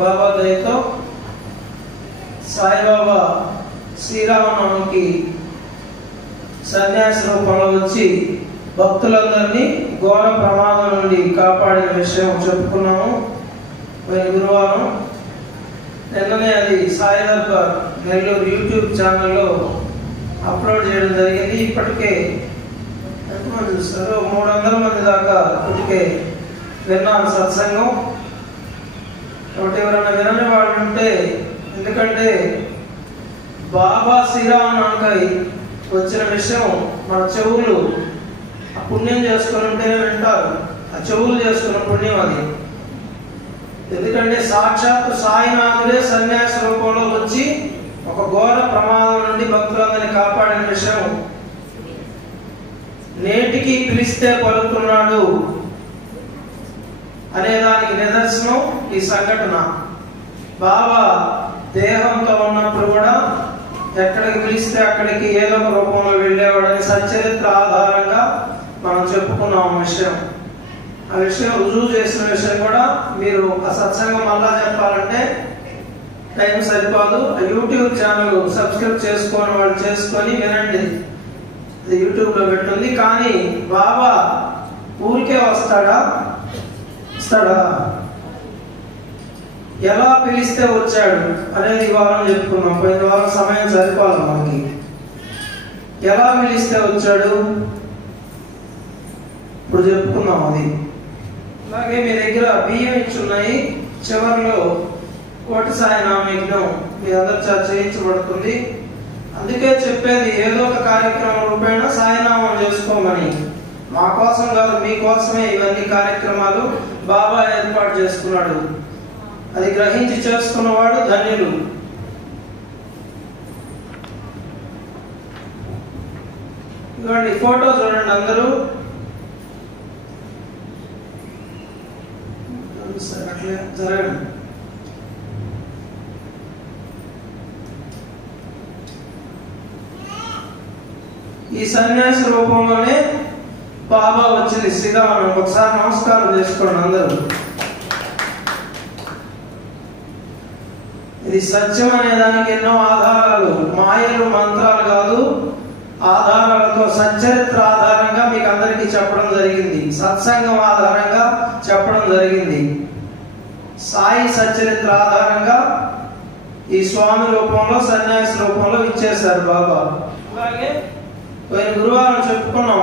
బాబా దయతో సాయిబాబా శ్రీరామనవమికి సన్యాస రూపంలో వచ్చి భక్తులందరినీ ఘోర ప్రమాదం నుండి కాపాడిన విషయం చెప్పుకున్నాము. గురువారం నిన్ననే అది సాయి దర్బార్ నెల్లూరు యూట్యూబ్ ఛానల్లో అప్లోడ్ చేయడం జరిగింది. ఇప్పటికే ఎంతమంది చూస్తారు? 300 మంది దాకా ఇప్పటికే విన్నారు సత్సంగం. కాబట్టి ఎవరైనా వినని వాళ్ళు ఉంటే, ఎందుకంటే బాబా శ్రీరామనవమికి వచ్చిన విషయం మన చెవులు పుణ్యం చేసుకుని ఉంటేనే వింటారు. ఆ చెవులు చేసుకున్న పుణ్యం అది. ఎందుకంటే సాక్షాత్ సాయినాథుడే సన్యాస రూపంలో వచ్చి ఒక ఘోర ప్రమాదం నుండి భక్తులందరినీ కాపాడిన విషయం నేటికి పిలిస్తే పలుకుతున్నాడు అనేదానికి నిదర్శనం ఈ సంఘటన. బాబా దేహంతో ఉన్నప్పుడు కూడా ఎక్కడికి పిలిస్తే అక్కడికి ఏదో ఒక రూపంలో వెళ్ళేవాడని సచ్చరిత్ర ఆధారంగా మనం చెప్పుకున్నాం విషయం. ఆ విషయం రుజువు చేసిన విషయం కూడా మీరు ఆ సత్సంగం మళ్ళా చెప్పాలంటే టైం సరిపోదు. యూట్యూబ్ ఛానల్ సబ్స్క్రైబ్ చేసుకొని వాళ్ళు చేసుకొని వినండి. అది యూట్యూబ్ లో పెట్టుంది. కానీ బాబా ఊరికే వస్తాడా? ఎలా పిలిస్తే వచ్చాడు అనేది ఈ వారం చెప్పుకున్నాం. పోయిన వారం సమయం సరిపోదు మనకి. ఎలా పిలిస్తే వచ్చాడు ఇప్పుడు చెప్పుకున్నాం అది. అలాగే మీ దగ్గర బియ్యం ఇచ్చున్నాయి. చివరిలో కోటి సాయి నామయజ్ఞం మీ అందరి చేత చేయించబడుతుంది. అందుకే చెప్పేది ఏదో ఒక కార్యక్రమం రూపేణ సాయినామం చేసుకోమని. మా కోసం కాదు, మీకోసమే ఇవన్నీ కార్యక్రమాలు బాబా ఏర్పాటు చేసుకున్నాడు. అది గ్రహించి చేసుకున్నవాడు ధన్యులు. ఇదిగోండి ఫోటో చూడండి అందరూ. అట్లే జరగండి. ఈ సన్యాస రూపంలోనే బాబా వచ్చింది శ్రీరామనవమి. ఒకసారి నమస్కారం చేసుకోండి అందరూ. ఇది సత్యం అనే దానికి ఎన్నో ఆధారాలు, మాయలు మంత్రాలు కాదు, ఆధారాలతో సచ్చరిత్ర ఆధారంగా మీకు అందరికీ చెప్పడం జరిగింది. సత్సంగం ఆధారంగా చెప్పడం జరిగింది. సాయి సచ్చరిత్ర ఆధారంగా ఈ స్వామి రూపంలో సన్యాసి రూపంలో ఇచ్చేశారు బాబా. అలాగే పోయిన గురువారం చెప్పుకున్నాం,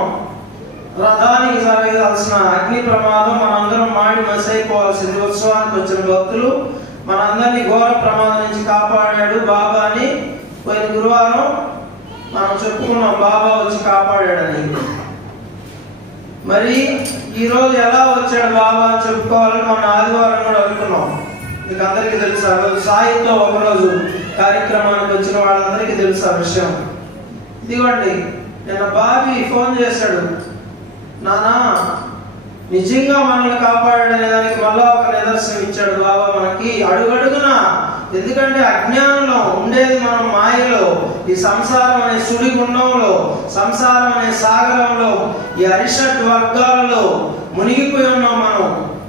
రథానికి జరగాల్సిన అగ్ని ప్రమాదం మనందరం మాడి మసైపోవాల్సింది. ఉత్సవానికి వచ్చిన భక్తులు మనందరినీ ఘోర ప్రమాదం నుంచి కాపాడాడు బాబా అని పోయిన గురువారం మనం చెప్పుకున్నాం. బాబా వచ్చి కాపాడాడని. మరి ఈ రోజు ఎలా వచ్చాడు బాబా అని చెప్పుకోవాలని మనం ఆదివారం కూడా అనుకున్నాం. మీకు అందరికీ తెలుసు. ఆ రోజు సాయితో ఒకరోజు కార్యక్రమానికి వచ్చిన వాళ్ళందరికీ తెలుసు ఆ విషయం. ఇదిగోండి నిన్న బాబీ ఫోన్ చేశాడు, నానా నిజంగా మనల్ని కాపాడనే దానికి మళ్ళా ఒక నిదర్శనం ఇచ్చాడు బాబా మనకి అడుగడుగునా. ఎందుకంటే అజ్ఞానంలో ఉండేది మనం, మాయలో, ఈ సంసారం అనే సుడిగుండంలో, సంసారం అనే సాగరంలో, ఈ అరిషడ్ వర్గాలలో మునిగిపోయి ఉన్నాం మనం.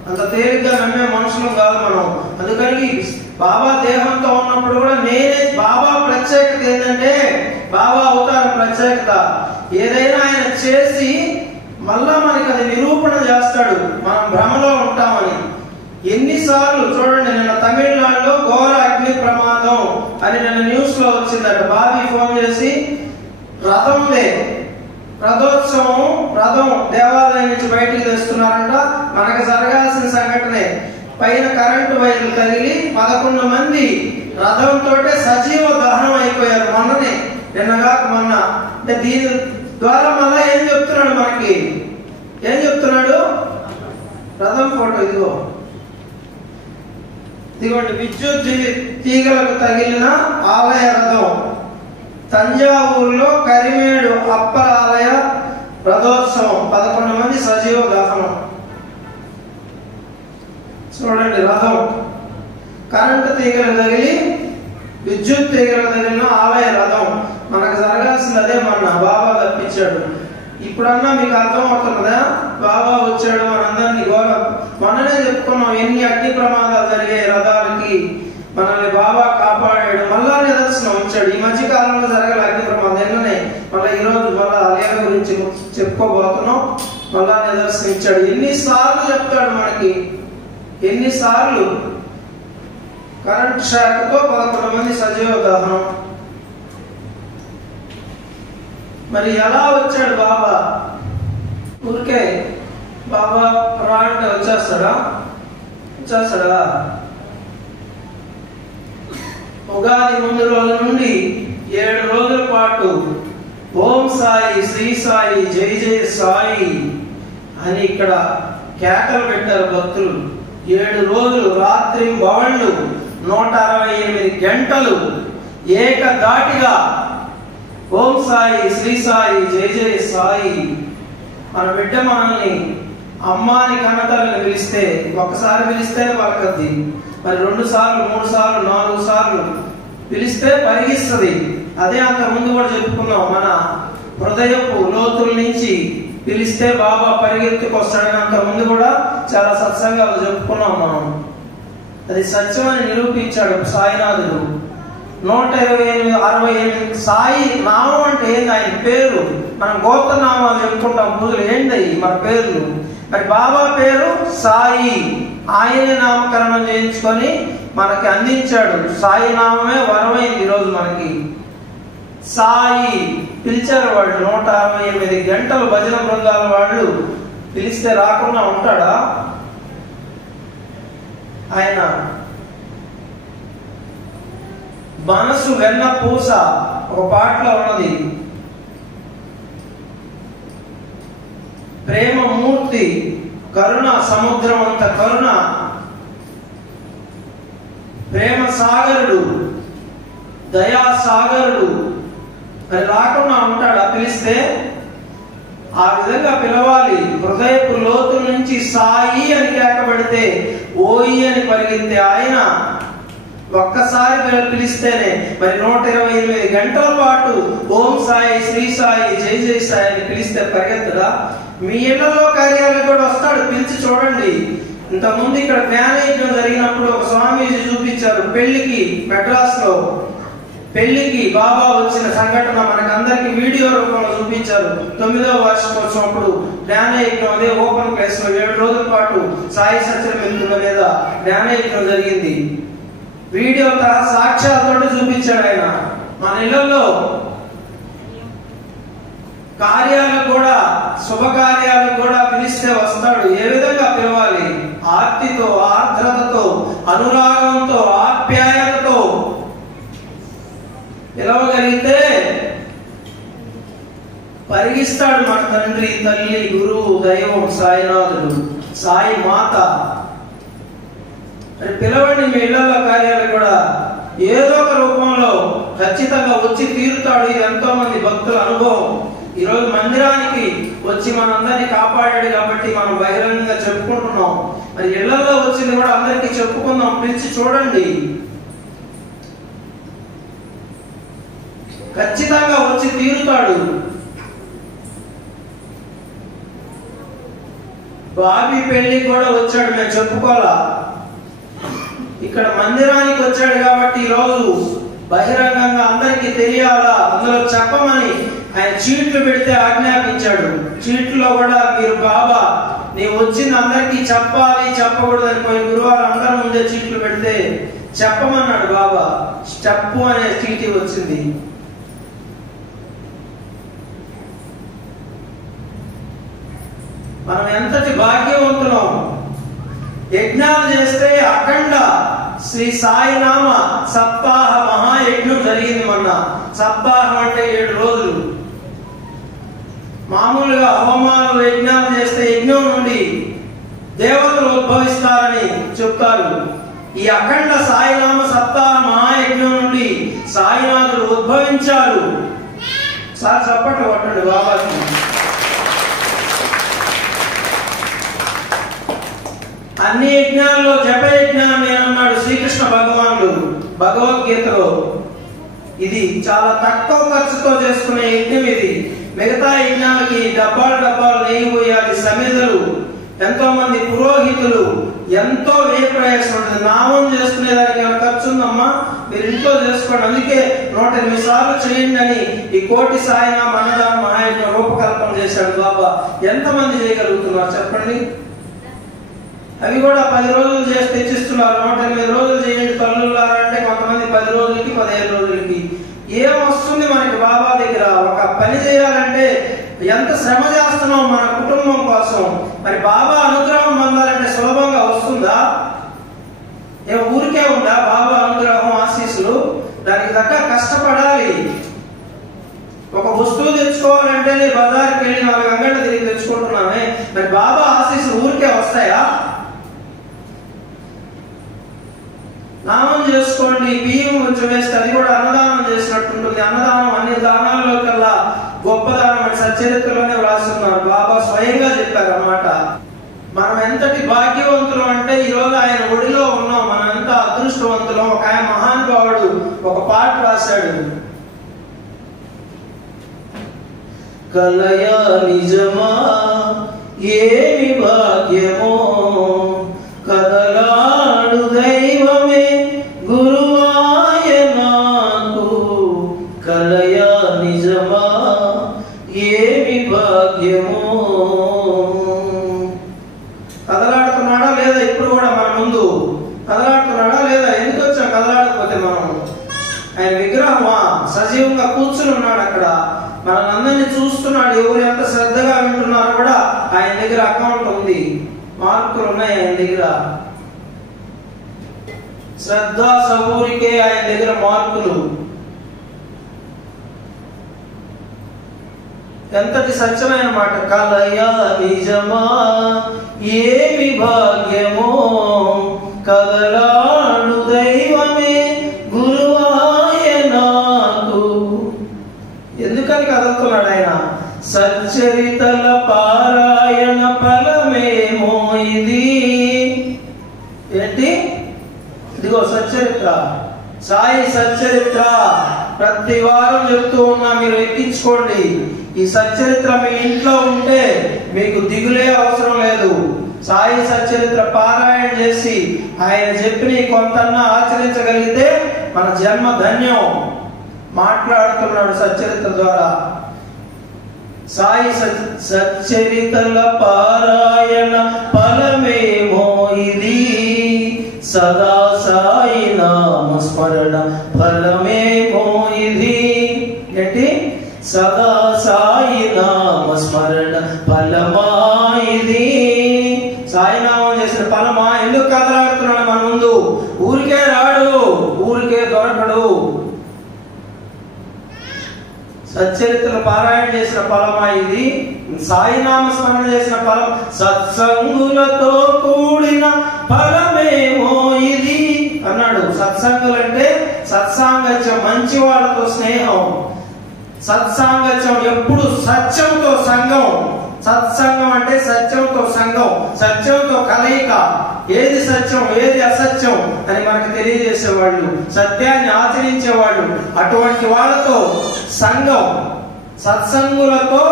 అంత తేలిగ్గా నమ్మే మనుషులం కాదు మనం. అందుకని బాబా దేహంతో ఉన్నప్పుడు కూడా నేనే బాబా ప్రత్యేకత ఏంటంటే, బాబా అవతారం ప్రత్యేకత ఏదైనా ఆయన చేసి మళ్ళా మనకి అది నిరూపణ చేస్తాడు, మనం భ్రమలో ఉంటామని. ఎన్నిసార్లు చూడండి, నిన్న తమిళనాడులో ఘోర అగ్ని ప్రమాదం అని నిన్న న్యూస్ లో వచ్చిందట. బాబీ ఫోన్ చేసి రథోత్సవం రథం దేవాలయం నుంచి బయటికి తెస్తున్నారంట. మనకు జరగాల్సిన సంఘటనే. పైన కరెంటు వైర్లు తగిలి 11 మంది రథంతో సజీవ దహనం అయిపోయారు మొన్ననే, నిన్నగాక మొన్న. అంటే దీని ద్వారా మళ్ళా ఏం చెప్తున్నాడు మనకి? ఏం చెప్తున్నాడు? రథం ఫోటో ఇదిగోండి. విద్యుత్ తీగలకు తగిలిన ఆలయ రథం. తంజావూరులో కరిమేడు అప్పల ఆలయ రథోత్సవం, 11 మంది సజీవ దహనం. చూడండి, రథం కరెంటు తీగలు తగిలి విద్యుత్ తీగలు తగిలిన ఆలయ రథం. మనకు జరగాల్సింది అదే. మొన్న బాబా తప్పించాడు. ఇప్పుడన్నా మీకు అర్థం అవుతున్నదా? బాబా వచ్చాడు మనందరినీ ఘోర. మొన్ననే చెప్పుకున్నాం ఎన్ని అగ్ని ప్రమాదాలు జరిగాయి రథాలకి. మనల్ని బాబా కాపాడాడు, మళ్ళా నిదర్శనం ఉంచాడు. ఈ మధ్య కాలంలో జరగల అగ్ని ప్రమాదం నిన్ననే, మళ్ళీ ఈరోజు మళ్ళా ఆలయాల గురించి చెప్పుకోబోతున్నాం. మళ్ళా నిదర్శనం ఇచ్చాడు. ఎన్నిసార్లు చెప్తాడు మనకి, ఎన్నిసార్లు. కరెంట్ షాక్తో 11 మంది సజీవ దహనం. మరి ఎలా వచ్చాడు బాబా? ఊరికే బాబా రా అంటే వచ్చేస్తాడా? ఉగాది ముందు రోజు నుండి 7 రోజుల పాటు ఓం సాయి, శ్రీ సాయి, జై జై సాయి అని ఇక్కడ కేకలు పెట్టారు భక్తులు. 7 రోజులు రాత్రి బవళ్ళు 168 గంటలు ఏకధాటిగా ఓం సాయి, శ్రీ సాయి, జై జై సాయి. మన బిడ్డ మనల్ని అమ్మాని కన్నతల్ని పిలిస్తే, ఒకసారి పిలిస్తే పలకద్ది, మరి 2 సార్లు 3 సార్లు 4 సార్లు పిలిస్తే పరిగిస్తుంది. అదే అంత ముందు కూడా చెప్పుకున్నాం, మన హృదయపు లోతుల నుంచి పిలిస్తే బాబా పరిగెత్తుకొస్తాడని అంత ముందు కూడా చాలా సత్సంగాలు చెప్పుకున్నాం మనం. అది సత్యమని నిరూపించాడు సాయినాథుడు. 168 సాయి నామం అంటే ఏంది? ఆయన పేరు. మనం గోత్రనామాలు చెప్పుకుంటాం పూజలు, ఏంటి మన పేర్లు. మరి బాబా పేరు సాయి, ఆయనే నామకరణం చేయించుకొని మనకి అందించాడు. సాయి నామమే వరమైంది ఈరోజు మనకి. సాయి పిలిచారు వాళ్ళు 168 గంటలు భజన బృందాల వాళ్ళు పిలిస్తే రాకుండా ఉంటాడా ఆయన? మనసు వెన్న పూస ఒక పాటలో ఉన్నది. ప్రేమ మూర్తి, కరుణ సముద్రం అంత కరుణ, ప్రేమ సాగరుడు, దయా సాగరుడు. అది రాకుండా ఉంటాడా పిలిస్తే? ఆ విధంగా పిలవాలి. హృదయపు లోతుల నుంచి సాయి అని కేకబడితే ఓయి అని పరిగెత్తే ఆయన ఒక్కసారి పిలిస్తేనే మరి 128 గంటల పాటు ఓం సాయి, శ్రీ సాయి, జై జై సాయి అని పిలిస్తే పరిగెత్తడా? మీ ఇళ్లలో కార్యాలకు కూడా వస్తాడు, పిలిచి చూడండి. ఇంతకుముందు ఇక్కడ జ్ఞానయజ్ఞం జరిగినప్పుడు ఒక స్వామీజీ చూపించారు. పెళ్లికి మెడ్రాస్ లో పెళ్లికి బాబా వచ్చిన సంఘటన మనకందరికి వీడియో రూపంలో చూపించారు. 9వ వార్షికోత్సవం అప్పుడు జ్ఞానయజ్ఞం అదే ఓపెన్ ప్లేస్ లో 7 రోజుల పాటు సాయి సత్యమిత్రుల మీద జ్ఞానయజ్ఞం జరిగింది. వీడియో సాక్ష్యాలతో చూపించాడు ఆయన. మన ఇళ్లలో కార్యాలకు కూడా, శుభకార్యాలకు కూడా పిలిస్తే వస్తాడు. ఏ విధంగా పిలవాలి? ఆర్తితో, ఆర్ద్రతతో, అనురాగంతో, ఆప్యాయతతో పిలవగలిగితే పరిగిస్తాడు మన తండ్రి, తల్లి, గురువు, దైవం, సాయినాథుడు, సాయి మాత. మరి పిలవండి మీ ఇళ్లలో కార్యాలు కూడా ఏదో ఒక రూపంలో ఖచ్చితంగా వచ్చి తీరుతాడు. ఇది ఎంతో మంది భక్తుల అనుభవం. ఈరోజు మందిరానికి వచ్చి మనందరినీ కాపాడాడు కాబట్టి మనం బహిరంగంగా చెప్పుకుంటున్నాం. మరి ఇళ్లలో వచ్చింది కూడా అందరికీ చెప్పుకుందాం, పిలిచి చూడండి. ఖచ్చితంగా వచ్చి తీరుతాడు. బాబీ పెళ్లి కూడా వచ్చాడు, మేము చెప్పుకోవాలా. ఇక్కడ మందిరానికి వచ్చాడు కాబట్టి ఈరోజు బహిరంగంగా అందరికీ తెలియాలా, అందులో చెప్పమని ఆయన చీట్లు పెడితే ఆజ్ఞాపించాడు. చీట్లో కూడా మీరు బాబా నీవు వచ్చింది అందరికీ చెప్పాలి, చెప్పకూడదని పోయి గురువారం అందరం ముందే చీట్లు పెడితే చెప్పమన్నాడు బాబా. స్టెప్పు అనే చీటీ వచ్చింది. మనం ఎంతటి భాగ్యవంతులం. యజ్ఞాలు చేస్తే అఖండ శ్రీ సాయినామ సప్తాహ మహాయజ్ఞం జరిగింది మొన్న. సప్తాహం అంటే 7 రోజులు. మామూలుగా హోమాలు, యజ్ఞాలు చేస్తే యజ్ఞం నుండి దేవతలు ఉద్భవిస్తారని చెప్తారు. ఈ అఖండ సాయినామ సప్తాహ మహాయజ్ఞం నుండి సాయినాథుడు ఉద్భవించారు. సార్ చప్పట్లు కొట్టండి బాబాకి. అన్ని యజ్ఞాల్లో జప యజ్ఞానం నేనన్నాడు శ్రీకృష్ణ భగవానుడు భగవద్గీతలో. ఇది చాలా తక్కువ ఖర్చుతో చేసుకునే యజ్ఞం ఇది. మిగతా యజ్ఞాలకి డబ్బాలు నెయ్యి పోయాలి, సమిధలు, ఎంతో మంది పురోహితులు, ఎంతో వ్యయ ప్రయాసం ఉంటుంది. నామం చేసుకునేదానికి ఏమైనా ఖర్చు ఉందమ్మా? మీరు ఇంట్లో చేసుకోండి. అందుకే 108 సార్లు చేయండి అని ఈ కోటి సాయినామ అన్నదానం ఆయన రూపకల్పన చేశాడు బాబా. ఎంతమంది చేయగలుగుతున్నారు చెప్పండి? అవి కూడా 10 రోజులు చేసి తెచ్చిస్తున్నారు. 108 రోజులు చేయండి తల్లులారా అంటే కొంతమంది 10 రోజులకి 15 రోజులకి. ఏం వస్తుంది మనకి బాబా దగ్గర? ఒక పని చేయాలంటే ఎంత శ్రమ చేస్తున్నాం మన కుటుంబం కోసం. మరి బాబా అనుగ్రహం పొందాలంటే సులభంగా వస్తుందా? ఏం ఊరికే ఉందా బాబా అనుగ్రహం ఆశీస్సులు? దానికి తగ్గ కష్టపడాలి. ఒక వస్తువు తెచ్చుకోవాలంటే బజార్కి వెళ్ళి 4 అంగళ్ళు తిరిగి తెచ్చుకుంటున్నామే. మరి బాబా ఆశీస్సులు ఊరికే వస్తాయా? నామం చేసుకోండి, బియ్యం కొంచెం వేస్తే అది కూడా అన్నదానం చేసినట్టుంటుంది. అన్నదానం అన్ని దానాల్లో కల్లా గొప్ప దానం అని సచ్చరిత్రలోనే వ్రాస్తున్నారు. బాబా స్వయంగా చెప్పారు అన్నమాట. మనం ఎంతటి భాగ్యవంతులు అంటే ఈరోజు ఆయన ఒడిలో ఉన్నాం. మనం ఎంత అదృష్టవంతులం. ఒక ఆయన మహానుభావుడు ఒక పాట రాశాడు. కలయా నిజమా ఏమి భాగ్యమో, కదలాడు దైవమే గురువాయ నాకు. కలయా నిజమా ఏమి భాగ్యమో. కదలాడుతున్నాడా లేదా? ఇప్పుడు కూడా మన ముందు కదలాడుతున్నాడా లేదా? ఎందుకు వచ్చాం కదలాడకపోతే మనం? ఆయన విగ్రహమా? సజీవంగా కూర్చుని ఉన్నాడు అక్కడ, మనందరినీ చూస్తున్నాడు. ఎవరు ఎంత శ్రద్ధగా వింటున్నారో కూడా ఆయన దగ్గర అకౌంట్ ఉంది, మార్కులు ఉన్నాయి ఆయన దగ్గర. శ్రద్ధ సబూరికే ఆయన దగ్గర మార్కులు. ఎంతటి సత్యమైన మాట. కలయా నిజమా ఏమి భాగ్యమో, కదలాడు దైవమే గురువాయ నాకు. ఎందుకని కదులుతున్నాడు ఆయన? సచ్చరితల పారాయణ ఫలమేమో ఇది. ఏంటి? ఇదిగో సచ్చరిత్ర, సాయి సచ్చరిత్ర. ప్రతి వారం చెప్తూ ఉన్నా, మీరు ఎక్కించుకోండి. ఈ సచ్చరిత్ర మీ ఇంట్లో ఉంటే మీకు దిగులే అవసరం లేదు. సాయి సచ్చరిత్ర పారాయణ చేసి ఆయన చెప్పిన కొంతన్నా ఆచరించగలిగితే మన జన్మ ధన్యం. మాట్లాడుతున్నాడు సచ్చరిత్ర ద్వారా. సాయి సచ్చరితల పారాయణ ఫలమేమో ఇది, సదా సాయి నామ స్మరణ ఫలమేమో ఇది. ఏంటి? సదా సాయి నామ స్మరణ ఫలమా ఇది. సాయినామం చేసిన ఫలమా? ఎందుకు కదలాడుతున్నాడు మన ముందు? ఊరికే రాడు, ఊరికే దొరకడు. సచ్చరిత్రలు పారాయణ చేసిన ఫలమా ఇది? సాయినామ స్మరణ చేసిన ఫలం. సత్సంగులతో కూడిన ఫలమేమో ఇది అన్నాడు. సత్సంగులంటే సత్సాంగత్యం, మంచి వాళ్ళతో స్నేహం. సత్సాంగత్యం ఎప్పుడు సత్యంతో సంఘం. సత్సంగం అంటే సత్యంతో సంఘం, సత్యంతో కలయిక. ఏది సత్యం ఏది అసత్యం అని మనకు తెలియజేసేవాళ్ళు, సత్యాన్ని ఆచరించేవాళ్ళు. అటువంటి వాళ్ళతో సంఘం, సత్సంగులతో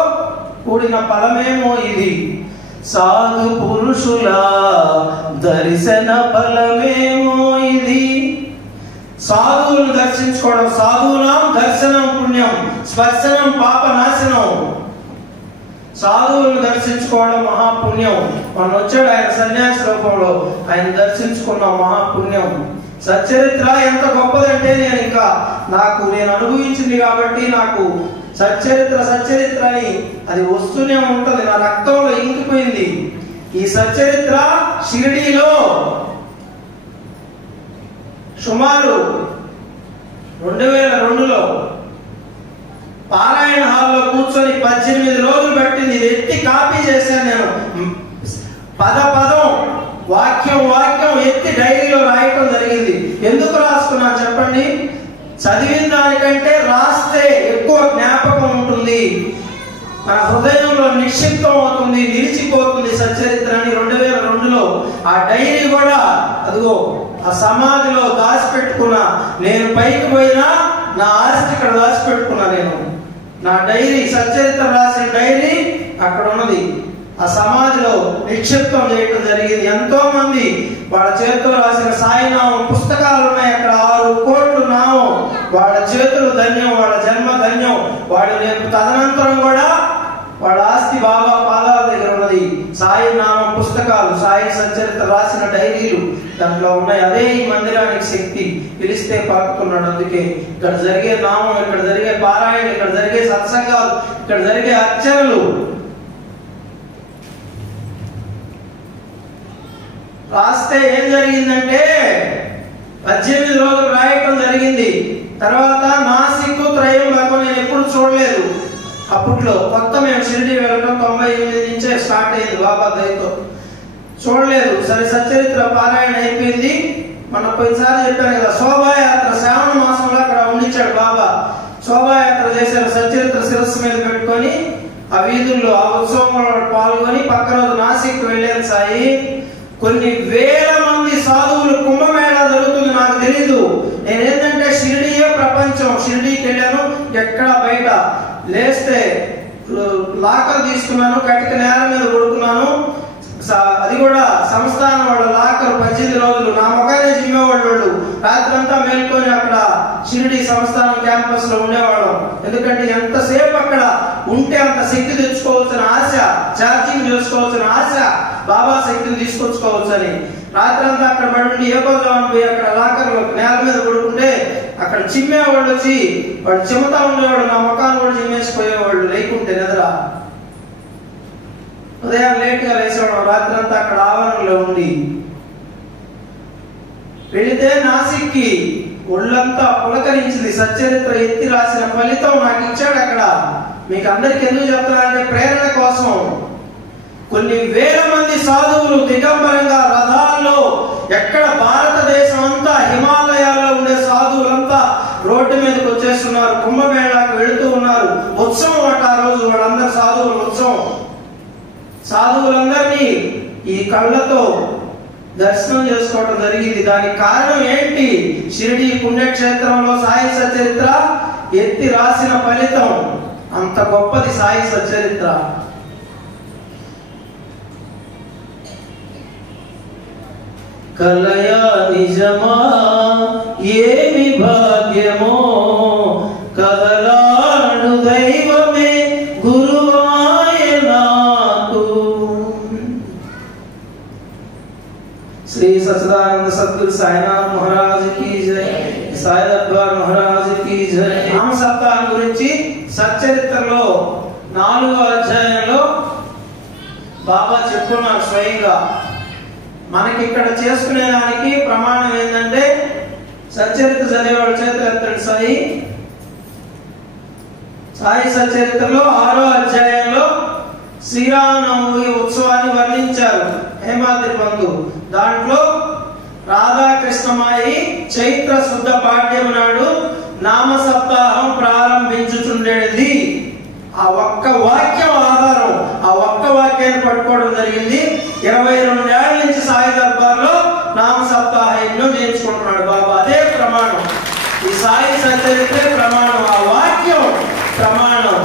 కూడిన ఫలమేమో ఇది. సాధు పురుషుల దర్శన ఫలమేమో ఇది. సాధువులను దర్శించుకోవడం. సాధువునాం దర్శనం పుణ్యం, స్పర్శనం పాపనాశనం. సాధువులను దర్శించుకోవడం మహాపుణ్యం. మనం వచ్చాడు ఆయన సన్యాసి రూపంలో, ఆయన దర్శించుకున్నాం, మహాపుణ్యం. సచ్చరిత్ర ఎంత గొప్పదంటే నేను అనుభవించింది కాబట్టి నాకు సచ్చరిత్ర అని అది వస్తూనే ఉంటుంది, నా రక్తంలో ఇంకిపోయింది. ఈ సచ్చరిత్ర షిరిడీలో సుమారు 2002లో పారాయణ హాల్లో కూర్చొని 18 రోజులు పట్టింది. ఇది ఎత్తి కాపీ చేశాను నేను. పదం వాక్యం ఎత్తి డైరీలో రాయటం జరిగింది. ఎందుకు రాసుకున్నా చెప్పండి? చదివిన దానికంటే రాస్తే ఎక్కువ జ్ఞాపకం ఉంటుంది, మన హృదయంలో నిక్షిప్తం అవుతుంది, నిలిచిపోతుంది సచ్చరిత్రని. 2002లో ఆ డైరీ కూడా అదిగో ఆ సమాధిలో దాచిపెట్టుకున్నా. నేను పైకి పోయినా నా ఆస్తి ఇక్కడ దాచిపెట్టుకున్నా. నేను నా డైరీ, సచ్చరిత్ర రాసిన డైరీ అక్కడ ఉన్నది. ఆ సమాధిలో నిక్షిప్తం చేయడం జరిగింది. ఎంతో మంది వాళ్ళ చేతులు రాసిన సాయినామం పుస్తకాలు ఉన్నాయి. అక్కడ 6 కోట్ల నామం. వాళ్ళ చేతులు ధన్యం, వాళ్ళ జన్మ ధన్యం. వాళ్ళు రేపు తదనంతరం కూడా వాళ్ళ ఆస్తి బాబా పాదాల దగ్గర ఉన్నది. సాయి నామం పుస్తకాలు, సాయి సచ్చరిత్ర రాసిన డైరీలు దాంట్లో ఉన్నాయి. అదే ఈ మందిరానికి శక్తి. పిలిస్తే పలుకుతున్నాడు. అందుకే ఇక్కడ జరిగే నామం, ఇక్కడ జరిగే పారాయణ, ఇక్కడ జరిగే సత్సంగాలు, ఇక్కడ జరిగే అర్చనలు రాస్తే ఏం జరిగిందంటే 18 రోజులు రాయటం జరిగింది. తర్వాత నాసిక్ త్రయంబకం నేను ఎప్పుడు చూడలేదు. అప్పట్లో కొత్త మేము షిరిడి వెళ్ళడం 98 నుంచే స్టార్ట్ అయింది బాబా దయతో. చూడలేదు. సరే సచ్చరిత్ర పారాయణ అయిపోయింది. మన పోయినసారి చెప్పాను కదా, శోభాయాత్ర శ్రావణ మాసంలో అక్కడ ఉండించాడు బాబా. శోభాయాత్ర చేశారు. సచ్చరిత్ర శిరస్సు మీద పెట్టుకొని ఆ వీధుల్లో ఆ ఉత్సవంలో పాల్గొని పక్క రోజు నాసిక్ వెళ్ళాను సాయి. కొన్ని వేల మంది సాధువులు కుంభమేళా జరుగుతుంది. నాకు తెలీదు. నేనేంటంటే షిరిడియే ప్రపంచం. షిరిడీకి వెళ్ళాను. ఎక్కడ బయట లేస్తే లాకర్ తీసుకున్నాను. కటిక నేల మీద కొడుకున్నాను. అది కూడా సంస్థానం వాళ్ళ లాకర్ 18 రోజులు నా మొగానే జిమ్మేవాళ్ళు. రాత్రంతా మేల్కొని అక్కడ షిరిడి సంస్థానం క్యాంపస్ లో ఉండేవాళ్ళం. ఎందుకంటే ఎంతసేపు అక్కడ ఉంటే అంత శక్తి తెచ్చుకోవాల్సిన ఆశ, ఛార్జింగ్ చేసుకోవాల్సిన ఆశ, బాబా శక్తిని తీసుకొచ్చుకోవచ్చు అని. రాత్రంతా అక్కడ పడి ఏకోదామని పోయి అక్కడ లాకర్లో నేల మీద పడుకుంటే అక్కడ చిమ్మేవాళ్ళు వచ్చి వాడు చిమ్మతా ఉండేవాడు. నా ముఖాన్ని కూడా చిమ్మేసిపోయేవాళ్ళు లేకుంటే నిద్ర. ఉదయం లేట్ గా లేచేవాడు. రాత్రంతా అక్కడ ఆవరణలో ఉండి వెళితే నాసిక్కి ఒళ్ళంతా పులకరించింది. సచ్చరిత్ర ఎత్తి రాసిన ఫలితం నాకు ఇచ్చాడు అక్కడ. మీకు అందరికి ఎందుకు చెప్తున్నానంటే ప్రేరణ కోసం. కొన్ని వేల మంది సాధువులు దిగంబరంగా రథాల్లో, ఎక్కడ భారతదేశం అంతా హిమాలయాల్లో ఉండే సాధువులంతా రోడ్డు మీదకి వచ్చేస్తున్నారు. కుంభమేళాకి వెళుతూ ఉన్నారు. ఉత్సవం అట ఆ రోజు. వాళ్ళందరూ సాధువులు ఉత్సవం. సాధువులందరినీ ఈ కళ్ళతో దర్శనం చేసుకోవడం జరిగింది. దానికి కారణం ఏంటి? షిరిడి పుణ్యక్షేత్రంలో సాయి సచరిత్ర ఎత్తి రాసిన ఫలితం. అంత గొప్పది సాయి సచరిత్ర. కలయా నిజమా ఏమి భాగ్యమో, కదలాడు దైవమే గురువాయ నాకు. శ్రీ సచ్చిదానంద సద్గురు సాయినాథ్ మహారాజ్ కి జై, సాయి దర్బార్ మహారాజ్ కి జై. నామ సప్తాహం గురించి సచ్చరిత్రలో 4వ అధ్యాయంలో బాబా చెప్తున్నారు స్వయంగా. మనకి ఇక్కడ చేసుకునే దానికి ప్రమాణం ఏంటంటే సచ్చరిత్ర చదివేవాళ్ళ చేతులు ఎత్తండి. సాయి సచ్చరిత్రలో 6వ అధ్యాయంలో శ్రీరామనవమి ఉత్సవాన్ని వర్ణించారు హేమాద్రి బంధు. దాంట్లో రాధాకృష్ణమాయి చైత్ర శుద్ధ పాడ్యం నాడు నామ సప్తాహం ప్రారంభించుచుండేది. ఆ ఒక్క వాక్యం ఆధారం. ఆ ఒక్క వాక్యాన్ని పట్టుకోవడం జరిగింది. 22 ఏళ్ల నుంచి సాయి దర్బార్లో నామ సప్తాహ యజ్ఞం చేయించుకుంటున్నాడు బాబా. అదే ప్రమాణం. ఈ సాయి సచ్చరిత్రే ప్రమాణం. ఆ వాక్యం ప్రమాణం.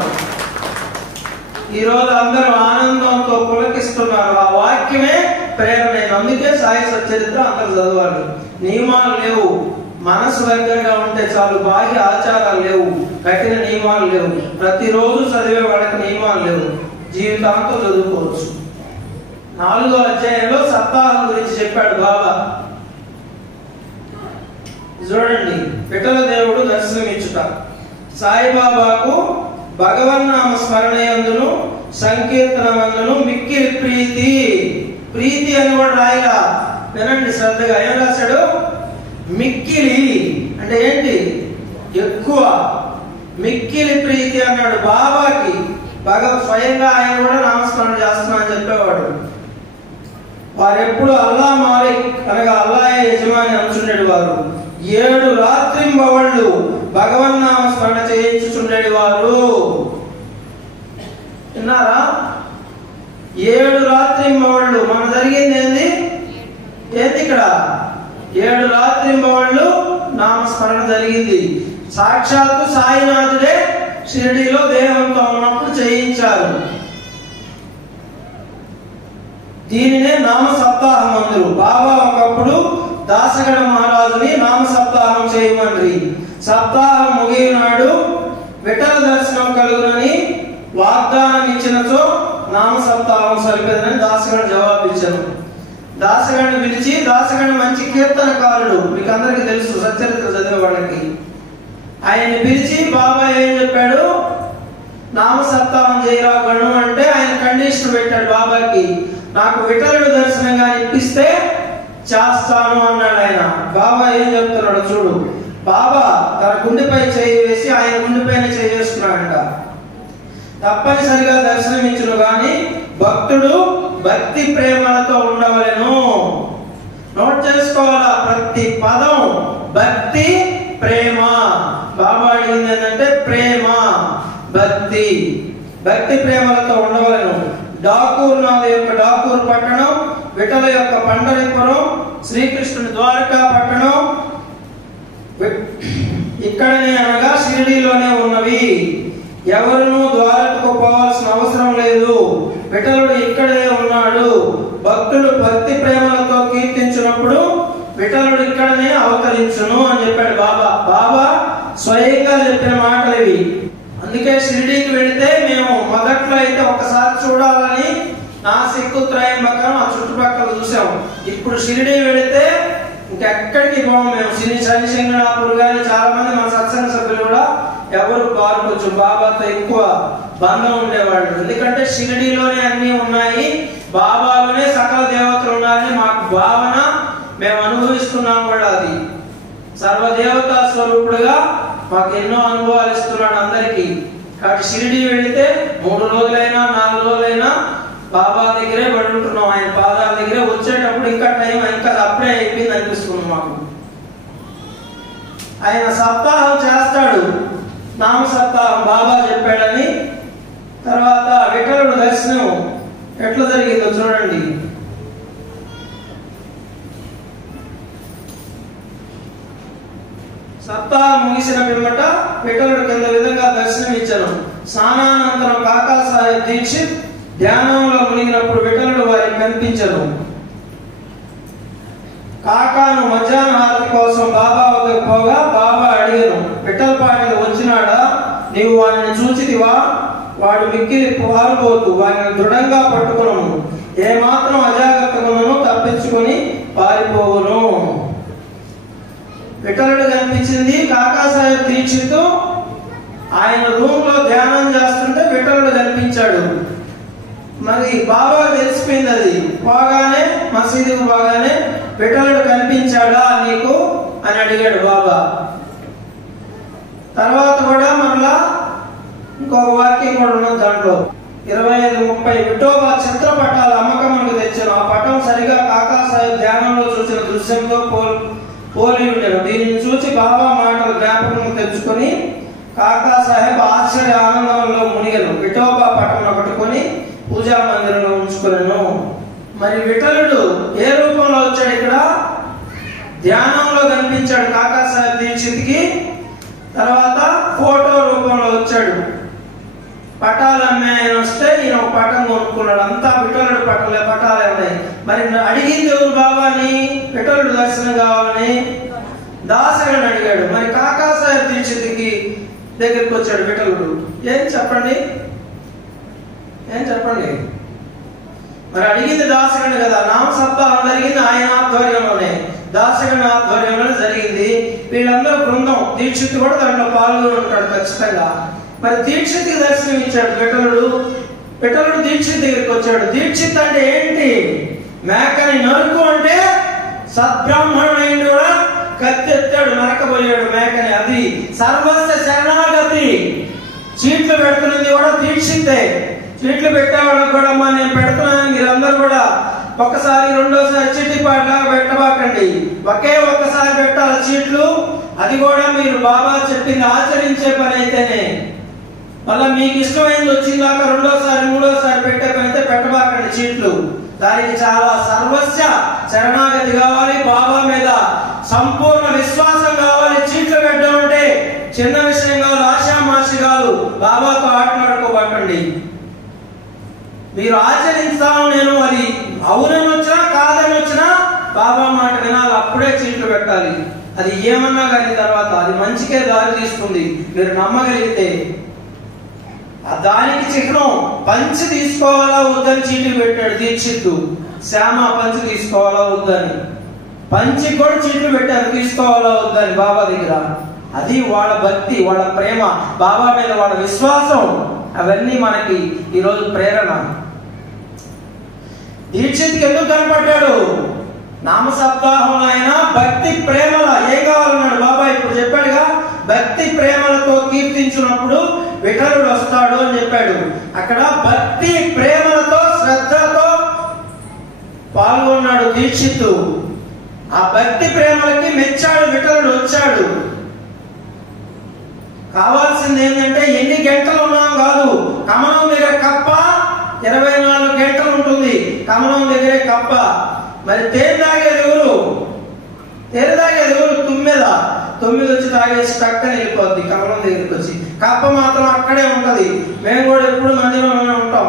ఈ రోజు అందరూ ఆనందంతో పులకిస్తున్నారు. ఆ వాక్యమే ప్రేరణ. అందుకే సాయి సచ్చరిత్ర అందరూ చదవాలి. నియమాలు లేవు. మనసు దగ్గరగా ఉంటే చాలు. బాహ్య ఆచారాలు లేవు. కఠిన నియమాలు లేవు. ప్రతిరోజు చదివే వాళ్ళకి నియమాలు లేవు. జీవితాంతం చదువుకోవచ్చు. 4వ అధ్యాయంలో సప్తాహం గురించి చెప్పాడు బాబా. చూడండి, పిట్టల దేవుడు దర్శనమిచ్చుట. సాయిబాబాకు భగవన్నామ స్మరణయందును సంకీర్తనమందును మిక్కిలి ప్రీతి. ప్రీతి అని కూడా రాయలా. వినండి శ్రద్ధగా. ఏం రాశాడు? మిక్కిలి అంటే ఏంటి? ఎక్కువ. మిక్కిలి ప్రీతి అన్నాడు బాబాకి. స్వయంగా ఆయన కూడా నామస్మరణ చేస్తున్నా అని చెప్పేవాడు. వారు ఎప్పుడు అల్లా మాలిక్ అనగా అల్లాయే యజమాని అనుచుండేది వారు. 7 రాత్రింబవళ్ళు భగవన్నామ స్మరణ చేయించుచుండేది వారు. విన్నారా? 7 రాత్రింబవళ్ళు. మన జరిగింది ఏంది ఇక్కడ? 7 రాత్రింబవళ్ళు నామస్మరణ జరిగింది. సాక్షాత్తు సాయినాథుడే షిరిడీలో దేహంతో ఉన్నప్పుడు చేయించారు. దీనినే నామ సప్తాహం అందరు. బాబా ఒకప్పుడు దాసగణ మహారాజుని నామ సప్తాహం చేయమని, సప్తాహం ముగియనాడు విఠల దర్శనం కలుగునని వాగ్దానం ఇచ్చినచో నామ సప్తాహం సరిపోదని దాసగణ జవాబు ఇచ్చాను. దాసగణని పిలిచి, దాసగణ మంచి కీర్తనకారుడు, మీకు అందరికీ తెలుసు సచ్చరిత్ర చదివే వాళ్ళకి. ఆయన్ని పిలిచి బాబా ఏం చెప్పాడు, నామ సప్తాహం చేయరా గణు అంటే ఆయన కండిషన్ పెట్టాడు బాబాకి, నాకు విఠలుడు దర్శనంగా ఇప్పిస్తే చేస్తాను అన్నాడు ఆయన. బాబా ఏం చెప్తున్నాడు చూడు. బాబా తన గుండెపై చేయి వేసి ఆయన గుండెపైన చేయి వేసుకున్నాడంట. తప్పనిసరిగా దర్శనమిచ్చును గాని భక్తుడు భక్తి ప్రేమలతో ఉండవలెను. నోట్ చేసుకోవాలా, ప్రతి పదం భక్తి ప్రేమ. బాబా అడిగింది ఏంటంటే ప్రేమ, భక్తి, భక్తి ప్రేమలతో ఉండవలెను. డాకూర్ నాథ యొక్క డాకూర్ పట్టణం, విఠల యొక్క పండరీపురం, శ్రీకృష్ణుని ద్వారకా పట్టణం ఇక్కడనే అనగా షిరిడీలోనే ఉన్నవి. ఎవరునూ ద్వారకకు పోవాల్సిన అవసరం లేదు. విఠలుడు ఇక్కడే ఉన్నాడు. భక్తులు భక్తి ప్రేమలతో కీర్తించినప్పుడు విఠలుడు ఇక్కడనే అవతరించును అని చెప్పాడు బాబా. బాబా స్వయంగా చెప్పిన మాటలు ఇవి. అందుకే షిరిడీకి వెళితే మేము మొదట్లో అయితే ఒకసారి చూడాలని నాసిక్, త్రయంబకం ఆ చుట్టుపక్కల చూసాం. ఇప్పుడు షిరిడీ వెళితే ఇంకెక్కడికి పోము మేము. శనిశంగనాపూర్ గాని చాలా మంది మన సత్సంగ సభ్యులు కూడా ఎవరు పాల్గొచ్చు బాబాతో ఎక్కువ బంధం ఉండేవాళ్ళు. ఎందుకంటే షిరిడీలోనే అన్ని ఉన్నాయి, బాబాలోనే సకల దేవతలు ఉన్నాయని మాకు భావన, మేము అనుభవిస్తున్నాం కూడా. అది సర్వదేవతా స్వరూపుడుగా మాకు ఎన్నో అనుభవాలు ఇస్తున్నాడు అందరికీ. కాబట్టి షిరిడీ వెళితే 3 రోజులైనా 4 రోజులైనా బాబా దగ్గరే పడుకుంటున్నాం, ఆయన పాదాల దగ్గరే. వచ్చేటప్పుడు ఇంకా టైం ఇంకా అప్పుడే అయిపోయింది అనిపిస్తుంది మాకు. ఆయన సప్తాహం చేస్తాడు, నామ సప్తాహం బాబా చెప్పాడని. తర్వాత విఠలుడు దర్శనం ఎట్లా జరిగిందో చూడండి. సప్తాహం ముగిసిన పిమ్మట విఠలుడు కింద విధంగా దర్శనం ఇచ్చాను. స్నానానంతరం కాకా సాహెబ్ దీక్షిత్ ధ్యానంలో మునిగినప్పుడు విఠలుడు వారికి కనిపించను. కాకాను మధ్యాహ్న హారతి కోసం బాబా వద్దకు పోగా బాబా అడిగాను, విఠలపాటికి వచ్చినాడా, నీవు వాడిని చూచితివా? వాడు మిక్కిలి పారిపోతూ వారిని దృఢంగా పట్టుకును, ఏమాత్రం అజాగ్రత్తను తప్పించుకొని పారిపోవును. విఠలుడు కనిపించింది. కాకా సాహెబ్ దీక్షిత్ ఆయన రూమ్ లో ధ్యానం చేస్తుంటే విఠలుడు కనిపించాడు. మరి బాబా తెలిసిపోయింది. అది పోగానే మసీదుకు పోగానే విఠలుడు కనిపించాడా నీకు అని అడిగాడు బాబా. తర్వాత కూడా మరలా ఇంకొక వాక్యం కూడా ఉన్నది దాంట్లో 25-30 విఠోబా చిత్రపటాల అమ్మకములకు తెచ్చాను. ఆ పటం సరిగా కాకా సాహెబ్ ధ్యానంలో చూసిన దృశ్యంతో పోలి ఉండేను. దీనిని చూసి బాబా మాటలు జ్ఞాపకం తెచ్చుకొని కాకా సాహెబ్ ఆశ్చర్య ఆనందంలో మునిగను. విఠోబా పటం పట్టుకొని పూజా మందిరంలో ఉంచుకున్నాను. మరి విఠలుడు ఏ రూపంలో వచ్చాడు? ఇక్కడ ధ్యానంలో కనిపించాడు కాకా సాహెబ్ దీక్షిత్కి. తర్వాత ఫోటో రూపంలో వచ్చాడు. పటాలు అమ్మే ఆయన వస్తే ఈయన ఒక పటం కొనుక్కున్నాడు. అంతా విఠలుడు పటాలే ఉన్నాయి. మరి అడిగింది ఎవరు బాబాని? విఠలుడు దర్శనం కావాలని దాసగణ్ అడిగాడు. మరి కాకా సాహెబ్ దీక్షిత్కి దగ్గరికి వచ్చాడు విఠలుడు. ఏం చెప్పండి? మరి అడిగింది దాసగణ కదా. నామ సప్తాహం జరిగింది ఆయన ఆధ్వర్యంలోనే, దాసగణ ఆధ్వర్యంలోనే జరిగింది. వీళ్ళందరూ బృందం, దీక్షిత్ కూడా దాంట్లో పాల్గొని ఉంటాడు ఖచ్చితంగా. మరి దీక్షిత్కి దర్శనం ఇచ్చాడు విఠలుడు. విఠలుడు దీక్షిత్ దగ్గరికి వచ్చాడు. దీక్షిత్ అంటే ఏంటి? మేకని నరుకు అంటే సద్బ్రాహ్మణుడు కూడా కత్తెత్తాడు, నరకబోయాడు మేకని. అది సర్వస్వ శరణాగతి. చీట్లు పెడుతున్నది కూడా దీక్షితే. చీట్లు పెట్టేవాళ్ళకి కూడా అమ్మా నేను పెడుతున్నాను, మీరందరూ కూడా ఒకసారి రెండోసారి చిట్టిపాట్లాగా పెట్టబాకండి, ఒక్కసారి పెట్టాలి చీట్లు. అది కూడా మీరు బాబా చెప్పింది ఆచరించే పని అయితేనే. మళ్ళీ మీకు ఇష్టమైంది వచ్చిందాక రెండోసారి మూడోసారి పెట్టే పని అయితే పెట్టబాకండి చీట్లు. దానికి చాలా సర్వస్వ శరణాగతి కావాలి, బాబా మీద సంపూర్ణ విశ్వాసం కావాలి. చీట్లు పెట్టడం అంటే చిన్న విషయం కాదు, ఆశామాషి కాదు. బాబాతో ఆటలాడుకోబాకండి. మీరు ఆచరిస్తాను నేను, అది అవునని వచ్చినా కాదని వచ్చినా బాబా మాట వినాలి, అప్పుడే చీట్లు పెట్టాలి. అది ఏమన్నా కానీ తర్వాత అది మంచికే దారి తీస్తుంది మీరు నమ్మగలిగితే. దానికి చిహ్నం పంచి తీసుకోవాలా వద్దని చీట్లు పెట్టాడు దీక్షిత్తు. శ్యామ పంచి తీసుకోవాలా వద్దని, పంచి కూడా చీట్లు పెట్టారు తీసుకోవాలా వద్దని బాబా దగ్గర. అది వాళ్ళ భక్తి, వాళ్ళ ప్రేమ, బాబా మీద వాళ్ళ విశ్వాసం. అవన్నీ మనకి ఈరోజు ప్రేరణ. దీక్షిత్కి ఎందుకు కనపడ్డాడు? నామ సప్తాహంలో అయినా భక్తి ప్రేమల ఏం కావాలన్నాడు బాబా ఇప్పుడు చెప్పాడుగా. భక్తి ప్రేమలతో కీర్తించినప్పుడు విఠలుడు వస్తాడు అని చెప్పాడు. అక్కడ భక్తి ప్రేమలతో శ్రద్ధతో పాల్గొన్నాడు దీక్షిత్తు. ఆ భక్తి ప్రేమలకి మెచ్చాడు విఠలుడు, వచ్చాడు. కావాల్సింది ఏంటంటే ఎన్ని గంటలు ఉన్నాం కాదు. కమలం దగ్గర కప్ప 24 గంటలు ఉంటుంది. కమలం దగ్గరే కప్ప. మరి తేనె తాగేది ఎవరు? తేనె తాగేది ఎవరు? తుమ్మెద. తొమ్మిది వచ్చి తాగేసి టక్కని వెళ్ళిపోద్ది కమలం దగ్గరికి వచ్చి. కప్ప మాత్రం అక్కడే ఉంటది. మేము కూడా ఎప్పుడు మందిరంలోనే ఉంటాం.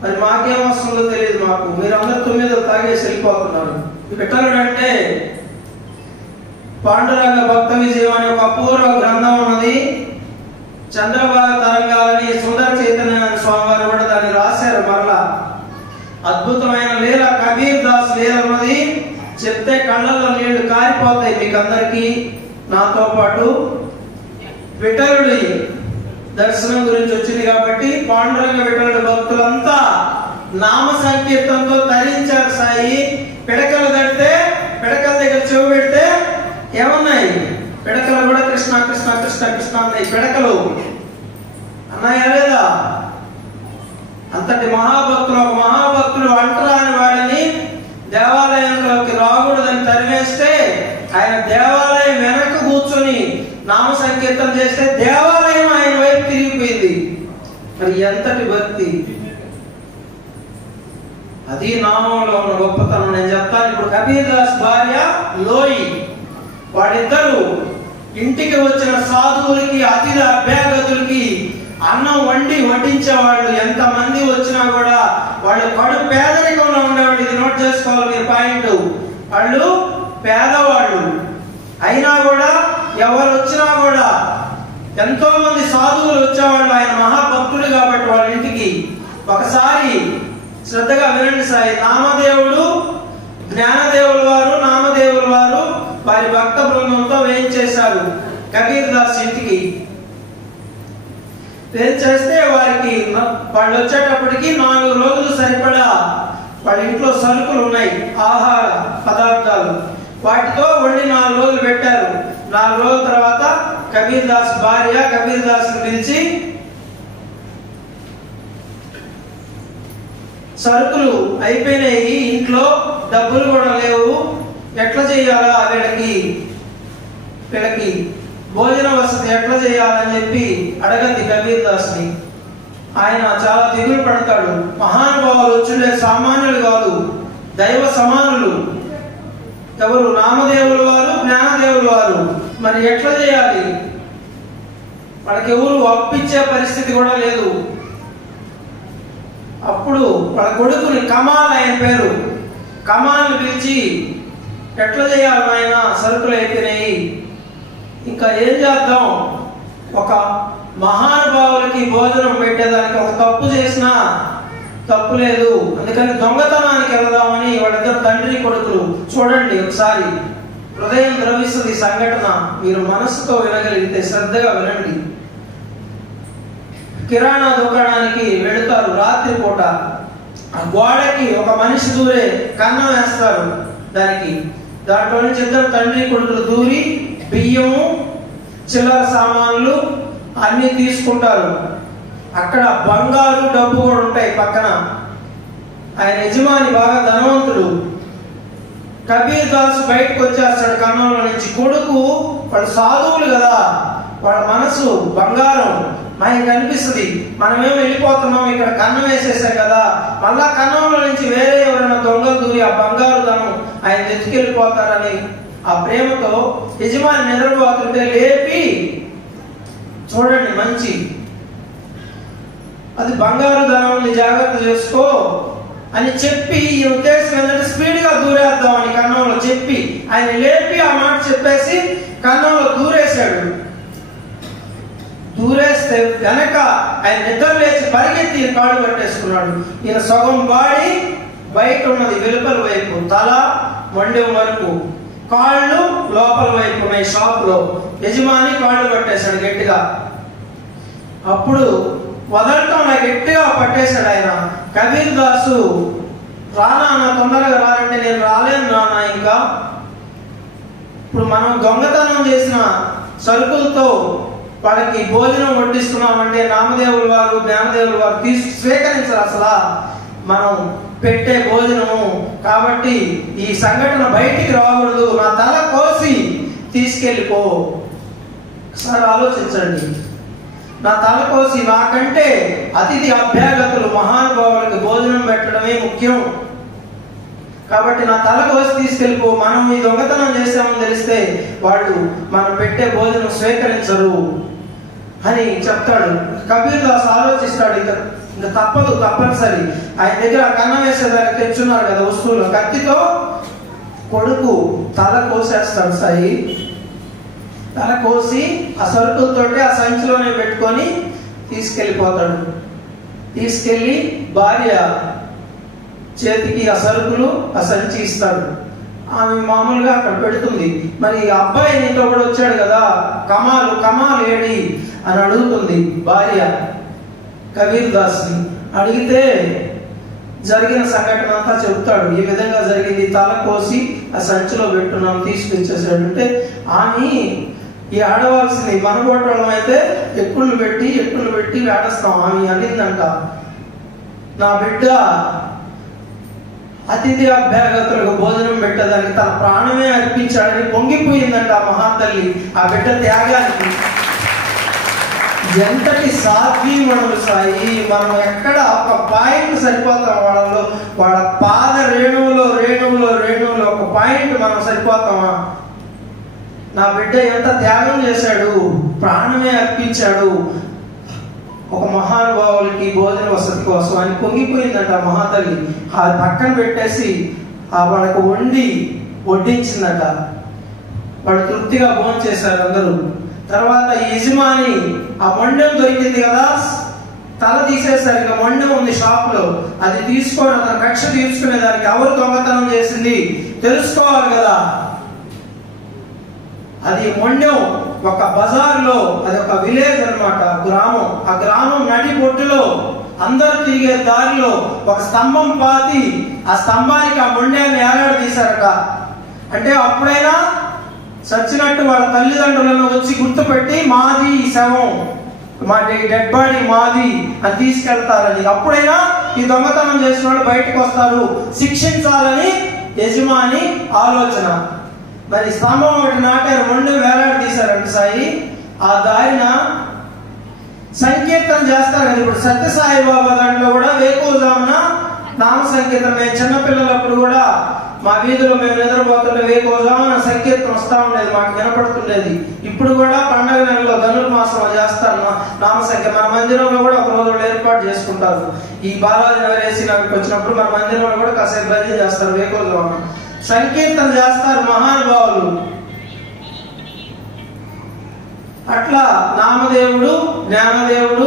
మరి మాకేం వస్తుందో తెలియదు మాకు. మీరు అందరు 9 తాగేసి వెళ్ళిపోతున్నారు. విఠలుడు అంటే పాండురంగ భక్త విజయం అనే ఒక అపూర్వ గ్రంథం ఉన్నది. చంద్రబాగ తరంగాలని సుందర చైతన్య స్వామి వారు కూడా దాన్ని రాశారు. మరలా అద్భుతమైన లీల, కబీర్ దాస్ లీల ఉన్నది. చెప్తే కళ్ళల్లో నీళ్లు కారిపోతాయి మీకు అందరికీ, నాతో పాటు. విఠలుడి దర్శనం గురించి వచ్చింది కాబట్టి పాండురంగ విఠలుడి భక్తులంతా నామ సంకీర్తనతో తరించారు. సాయి పిడకలు తడితే పిడకల దగ్గర చెవు పెడితే ఏమన్నాయి? పిడకలు కూడా కృష్ణ కృష్ణ కృష్ణ కృష్ణ అన్నాయి. పిడకలు అన్నాయా లేదా? అంతటి మహాభక్తులు, ఒక మహాభక్తులు అంటరాని వాడిని దేవాలయంలోకి రాకూడదని తరిమేస్తే ఆయన దేవాలయం వెనక కూర్చొని నామ సంకీర్తన చేస్తే దేవాలయం ఆయన వైపు తిరిగిపోయింది. మరి ఎంతటి భక్తి! అది నామంలో ఉన్న గొప్పతనం. నేను చెప్తాను ఇప్పుడు. కబీర్ దాస్ భార్య లోయి, వాడిద్దరు ఇంటికి వచ్చిన సాధువులకి, అతిథి అభ్యాగతులకి అన్నం వడ్డించేవాళ్ళు. ఎంతమంది వచ్చినా కూడా వాళ్ళు కడు పేదరికంలో ఉండేవాళ్ళు. ఇది నోట్ చేసుకోవాలి మీరు పాయింట్. వాళ్ళు పేదవాళ్ళు అయినా కూడా ఎవరు వచ్చినా కూడా ఎంతో మంది సాధువులు వచ్చేవాళ్ళు. ఆయన మహాభక్తుడు కాబట్టి వాళ్ళ ఇంటికి. ఒకసారి శ్రద్ధగా వినండి సాయి. నామదేవుడు, జ్ఞానదేవుల వారు, నామదేవుల వారు వారి భక్త బృందంతో వేయించేశారు కబీర్ దాస్ ఇంటికి. వేయించేస్తే వారికి వాళ్ళు వచ్చేటప్పటికి 4 రోజులు సరిపడా వాళ్ళ ఇంట్లో సరుకులు ఉన్నాయి, ఆహార పదార్థాలు. వాటితో వండి 4 రోజులు పెట్టారు. 4 రోజుల తర్వాత కబీర్ దాస్ భార్య కబీర్ దాస్ పిలిచి, సరుకులు అయిపోయినాయి, ఇంట్లో డబ్బులు కూడా లేవు, ఎట్లా చేయాలా వీళ్ళకి భోజన వసతి ఎట్లా చేయాలని చెప్పి అడగండి కబీర్ దాస్ ని. ఆయన చాలా దిగులు పడతాడు. మహానుభావులు వచ్చిండే సామాన్యులు కాదు, దైవ సమానులు. ఎవరు? నామదేవుల వారు, జ్ఞానదేవుల వారు. మరి ఎట్లా చేయాలి? వాళ్ళకి ఎవరు అప్పిచ్చే పరిస్థితి కూడా లేదు. అప్పుడు వాళ్ళ కొడుకుని, కమాల్ ఆయన పేరు, కమాల్ని పిలిచి ఎట్లా చేయాలి ఆయన, సరుకులు అయిపోయినాయి, ఇంకా ఏం చేద్దాం? ఒక మహానుభావులకి భోజనం పెట్టేదానికి ఒక తప్పు చేసినా తప్పు లేదు, అందుకని దొంగతనానికి వెళదామని వాళ్ళిద్దరు తండ్రి కొడుకులు. చూడండి ఒకసారి, హృదయం ద్రవిస్తుంది సంఘటన. మీరు మనసుతో వినగలిగితే శ్రద్ధగా వినండి. కిరాణా దుకాణానికి వెళుతారు రాత్రిపూట. ఆ గోడకి ఒక మనిషి దూరే కన్నం వేస్తారు. దాంట్లో నుంచి ఇద్దరు తండ్రి కొడుకులు దూరి బియ్యము, చిల్లర సామాన్లు అన్ని తీసుకుంటారు. అక్కడ బంగారు, డబ్బు కూడా ఉంటాయి పక్కన. ఆయన యజమాని బాగా ధనవంతుడు. కబీర్ దాస్ బయటకు వచ్చేస్తాడు కన్నంలో నుంచి. కొడుకు, వాళ్ళు సాధువులు కదా, వాళ్ళ మనసు బంగారం. మనకి కనిపిస్తుంది, మనమేమో వెళ్ళిపోతున్నాం, ఇక్కడ కన్నం వేసేసాం కదా, మళ్ళా కన్నంలో నుంచి వేరే ఎవరైనా దొంగలు దూరి ఆ బంగారు ధనం ఆయన ఎత్తుకెళ్ళిపోతారని ఆ ప్రేమతో యజమాని నిద్రపోతుంటే లేపి, చూడండి మంచి, అది బంగారు ధనం, జాగ్రత్త చేసుకో అని చెప్పి ఈ ఉద్దేశం ఏంటంటే స్పీడ్గా దూరేద్దామని కన్నంలో చెప్పి ఆయన లేపి ఆ మాట చెప్పేసి కన్నంలో దూరేశాడు. దూరేస్తే వెనక ఆయన నిద్ర లేచి పరిగెత్తి కాళ్ళు కట్టేసుకున్నాడు. ఈయన సగం బాడీ బయట ఉన్నది, వెలుపల వైపు, తల మొండెం వరకు, కాళ్ళు లోపల వైపు ఉన్నాయి షాప్లో. యజమాని కాళ్ళు పట్టేశాడు గట్టిగా. అప్పుడు వదలటం గట్టిగా పట్టేశాడు ఆయన. కబీర్ దాసు, రానా తొందరగా రారంటే, నేను రాలేను నాన్న ఇంకా. ఇప్పుడు మనం దొంగతనం చేసిన సరుకులతో వాళ్ళకి భోజనం వడ్డిస్తున్నామంటే నామదేవుల వారు జ్ఞానదేవుల వారు స్వీకరించరు అసలు మనం పెట్టే భోజనము. కాబట్టి ఈ సంఘటన బయటికి రాకూడదు, నా తల కోసి తీసుకెళ్ళిపో. ఒకసారి ఆలోచించండి, నా తల కోసి, నాకంటే అతిథి అభ్యాగతులు మహానుభావులకు భోజనం పెట్టడమే ముఖ్యం. కాబట్టి నా తల కోసి తీసుకెళ్ళిపో. మనం ఈ దొంగతనం చేసామని తెలిస్తే వాళ్ళు మనం పెట్టే భోజనం స్వీకరించరు అని చెప్తాడు. కబీర్ దాస్ ఆలోచిస్తాడు, ఇంకా తప్పదు, తప్పనిసరి. ఆయన దగ్గర కన్నం వేసేదానికి తెచ్చున్నారు కదా వస్తువులు. కత్తితో కొడుకు తల కోసేస్తాడు సాయి. తల కోసి ఆ సరుకులతోటి ఆ సంచిలోనే పెట్టుకొని తీసుకెళ్ళిపోతాడు. తీసుకెళ్ళి భార్య చేతికి ఆ సరుకులు ఆ సంచి ఇస్తాడు. ఆమె మామూలుగా అక్కడ పెడుతుంది. మరి అబ్బాయి నీతో కూడా వచ్చాడు కదా, కమాలు ఏడి అని అడుగుతుంది భార్య కబీర్ దాస్ని. అడిగితే జరిగిన సంఘటన అంతా చెబుతాడు. ఈ విధంగా జరిగింది, తల కోసి ఆ సంచిలో పెట్టున్నాం, తీసుకొచ్చేసాడు. అంటే ఆమె ఈ ఆడవలసింది, మన పోటోళ్ళం అయితే ఎక్కుళ్ళు పెట్టి ఆడస్తాం. ఆమె అనిందంట, నా బిడ్డ అతిథి అభ్యాగతులకు భోజనం పెట్టేదానికి తన ప్రాణమే అర్పించాడని పొంగిపోయిందంట ఆ మహాతల్లి ఆ బిడ్డ త్యాగానికి. ఎంతటి సాధ్వీమణులు సాయి. మనం ఎక్కడ ఒక పాయింట్ సరిపోతాం వాళ్ళలో, వాళ్ళ పాద రేణువులో ఒక పాయింట్ మనం సరిపోతామా? నా బిడ్డ ఎంత త్యాగం చేశాడు, ప్రాణమే అర్పించాడు ఒక మహానుభావులకి భోజన వసతి కోసం అని పొంగిపోయిందంట ఆ మహాతల్లి. ఆ పక్కన పెట్టేసి వాళ్ళకు వడ్డించిందట. వాళ్ళు తృప్తిగా భోజనం చేశారు అందరూ. తర్వాత యజమాని ఆ మొండెం దొరికింది కదా, తల తీసేసారు. ఇక మొండెం ఉంది షాప్ లో, అది తీసుకోవడం తన కక్ష తీర్చుకునేదానికి ఎవరు దొంగతనం చేసింది తెలుసుకోవాలి కదా. అది మొండెం ఒక బజార్లో, అది ఒక విలేజ్ అన్నమాట, గ్రామం. ఆ గ్రామం నడి బొట్టులో అందరు తిరిగే దారిలో ఒక స్తంభం పాతి ఆ స్తంభానికి ఆ మొండెని ఏలాడదీశారట. అంటే అప్పుడైనా చచ్చినట్టు వాళ్ళ తల్లిదండ్రులను వచ్చి గుర్తుపెట్టి మాది ఈ శవం, మా డెడ్ బాడీ మాది అని తీసుకెళ్తారని. అప్పుడైనా ఈ దొంగతనం చేసిన వాళ్ళు బయటకు వస్తారు, శిక్షించాలని యజమాని ఆలోచన. మరి స్తంభం ఒకటి నాటారు, మొండె వేలాడదీశారంట సాయి. ఆ దారిన సంకీర్తన చేస్తారు కదా. ఇప్పుడు సత్యసాయి బాబా దాంట్లో కూడా వేకువజామున నామ సంకీర్తన. మేము చిన్నపిల్లలప్పుడు కూడా మా వీధిలో మేము నిద్రపోతుంటే వేకువజామున సంకీర్తన వస్తూ ఉండేది, మాకు వినపడుతుండేది. ఇప్పుడు కూడా పండగ నెలలో ధనుర్మాసం చేస్తారు నామ సంకీర్తన. మన మందిరంలో కూడా ఒక రోజు ఏర్పాటు చేసుకుంటారు. ఈ బాలాజీ నగరేసి నాకు వచ్చినప్పుడు మన మందిరంలో కూడా కాసేపు భజన చేస్తారు, వేకువజామున సంకీర్తన చేస్తారు మహానుభావులు. అట్లా నామదేవుడు జ్ఞానదేవుడు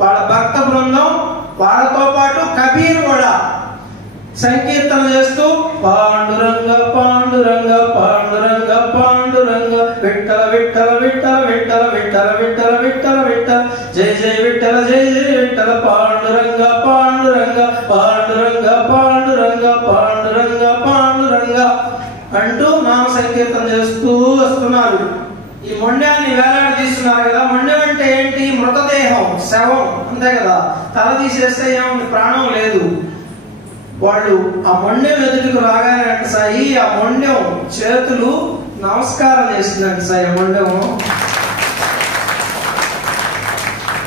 వాళ్ళ భక్త బృందం వాళ్ళతో పాటు కబీర్ కూడా సంకీర్తన చేస్తూ పాండురంగ పాండురంగ పాండురంగ పాండురంగ విఠల విఠల విఠల విఠల విఠల విఠల విఠల విఠల జయ జయ విఠల జయ జయ విఠల పాండురంగ పాండురంగ పాండురంగ పాండురంగ పాండురంగ పాండురంగ అంటూ నామ సంకీర్తన చేస్తూ వస్తున్నారు. ఈ మొండాన్ని వేలాడదీస్తున్నారు కదా. మొండెం అంటే ఏంటి? మృతదేహం, శవం, అంతే కదా. తల తీసేస్తే ఏముంది, ప్రాణం లేదు. వాళ్ళు ఆ మొండెం ఎదుటికి రాగానే అంట సాయి, ఆ మొండెం చేతులు నమస్కారం చేసిందంట సాయి. మొండెము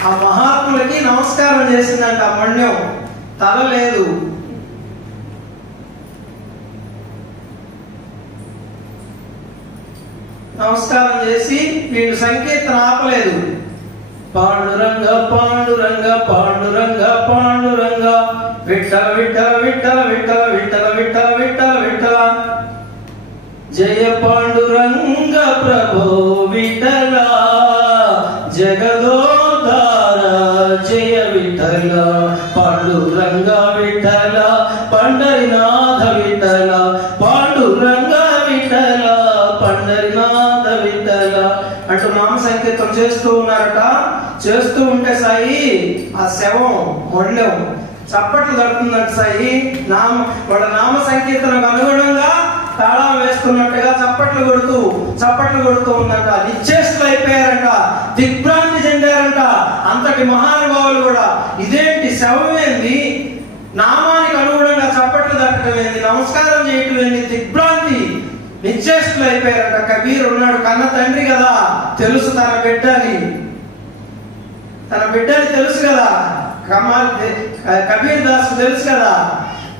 ఆ మహాత్ములకి నమస్కారం చేసిందంట. ఆ మొండెం తల లేదు. నమస్కారం చేసి వీళ్ళు సంకీర్తన ఆపలేదు. పాండురంగ పాండురంగ పాండురంగ పాండురంగ విఠల విఠల విఠల విఠల విఠల విఠల విఠల విఠల జయ పాండురంగ ప్రభో విఠల జగదోద్ధార జయ విఠల పాండురంగ విఠల పండరినాథ విఠల పాండురంగ విఠల పండరినాథ విఠల అంటూ నామ సంకీర్తనం చేస్తూ ఉన్నారట. చేస్తూ ఉంటే సాయి ఆ శవం మొండెం చప్పట్లు దడుతుందంట. సాయి వాళ్ళ నామ సంకీర్తనకు అనుగుణంగా తాళం వేస్తున్నట్టుగా చప్పట్లు కొడుతూ ఉందంట. నిశ్చేష్టులు అయిపోయారంట, దిగ్భ్రాంతి చెందారంట. అంతటి మహానుభావులు కూడా ఇదేంటి శవం ఏంది, నామానికి అనుగుణంగా చప్పట్లు దట్టడం ఏంది, నమస్కారం చేయటం ఏంది, దిగ్భ్రాంతి నిశ్చేష్టులు అయిపోయారంట. కబీర్ ఉన్నాడు, కన్న తండ్రి కదా, తెలుసు తన బిడ్డని తెలుసు కదా. కబీర్ దాస్ తెలుసు కదా,